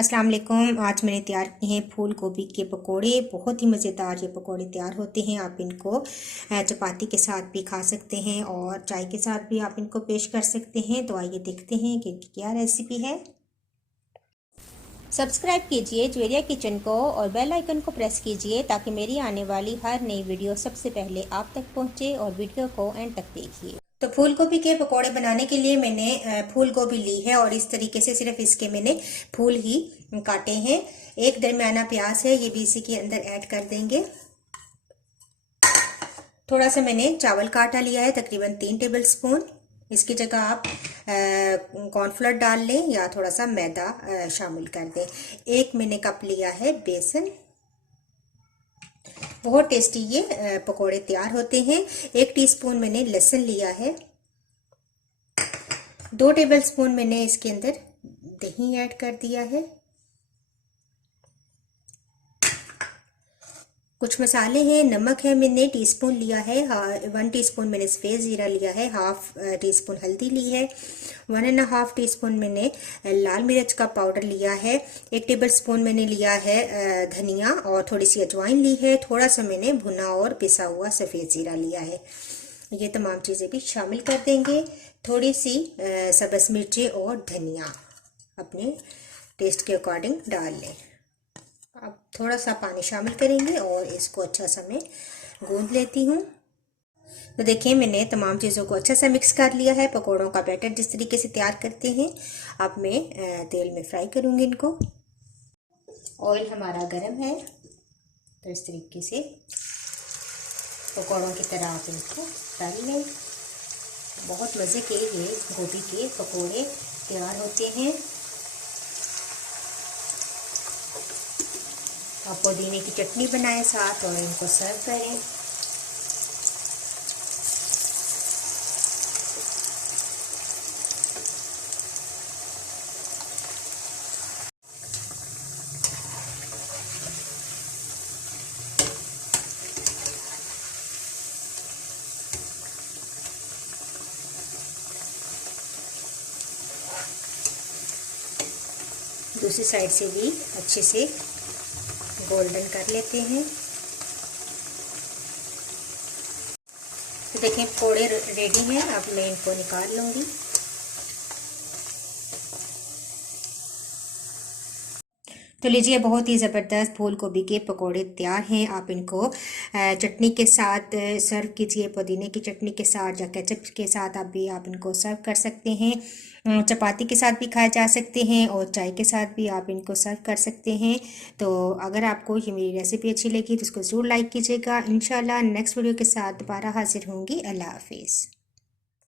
अस्सलाम वालेकुम। आज मैंने तैयार किए हैं फूल गोभी के पकोड़े। बहुत ही मज़ेदार ये पकोड़े तैयार होते हैं। आप इनको चपाती के साथ भी खा सकते हैं और चाय के साथ भी आप इनको पेश कर सकते हैं। तो आइए देखते हैं कि इनकी क्या रेसिपी है। सब्सक्राइब कीजिए ज्वेरिया किचन को और बेल आइकन को प्रेस कीजिए ताकि मेरी आने वाली हर नई वीडियो सबसे पहले आप तक पहुंचे और वीडियो को एंड तक देखिए। तो फूल गोभी के पकोड़े बनाने के लिए मैंने फूल गोभी ली है और इस तरीके से सिर्फ इसके मैंने फूल ही काटे हैं। एक दरमियाना प्याज है, ये भी इसी के अंदर ऐड कर देंगे। थोड़ा सा मैंने चावल का आटा लिया है, तकरीबन 3 टेबल स्पून। इसकी जगह आप कॉर्नफ्लोर डाल लें या थोड़ा सा मैदा शामिल कर दें। एक मैंने कप लिया है बेसन। बहुत टेस्टी ये पकोड़े तैयार होते हैं। 1 टीस्पून मैंने लहसुन लिया है। 2 टेबल स्पून मैंने इसके अंदर दही ऐड कर दिया है। कुछ मसाले हैं, नमक है मैंने टीस्पून लिया है, 1 टीस्पून मैंने सफ़ेद ज़ीरा लिया है, हाफ टीस्पून हल्दी ली है, 1.5 टीस्पून मैंने लाल मिर्च का पाउडर लिया है, 1 टेबल स्पून मैंने लिया है धनिया और थोड़ी सी अजवाइन ली है, थोड़ा सा मैंने भुना और पिसा हुआ सफ़ेद ज़ीरा लिया है। ये तमाम चीज़ें भी शामिल कर देंगे। थोड़ी सी सब्ज़ मिर्ची और धनिया अपने टेस्ट के अकॉर्डिंग डाल लें। अब थोड़ा सा पानी शामिल करेंगे और इसको अच्छा सा मैं गूंद लेती हूँ। तो देखिए मैंने तमाम चीज़ों को अच्छा सा मिक्स कर लिया है। पकौड़ों का बैटर जिस तरीके से तैयार करते हैं अब मैं तेल में फ्राई करूँगी इनको। ऑयल हमारा गर्म है तो इस तरीके से पकौड़ों की तरह आप इनको तल लें। बहुत मज़े के ये गोभी के पकौड़े तैयार होते हैं। आप पुदीने की चटनी बनाएं साथ और इनको सर्व करें। दूसरी साइड से भी अच्छे से गोल्डन कर लेते हैं। तो देखें पकौड़े रेडी हैं। अब मैं इनको निकाल लूँगी। तो लीजिए बहुत ही ज़बरदस्त फूल गोभी के पकोड़े तैयार हैं। आप इनको चटनी के साथ सर्व कीजिए, पुदीने की चटनी के साथ या केचप के साथ आप इनको सर्व कर सकते हैं। चपाती के साथ भी खाए जा सकते हैं और चाय के साथ भी आप इनको सर्व कर सकते हैं। तो अगर आपको ये मेरी रेसिपी अच्छी लगी तो इसको ज़रूर लाइक कीजिएगा। इंशाल्लाह नेक्स्ट वीडियो के साथ दोबारा हाजिर होंगी। अल्लाह हाफिज़।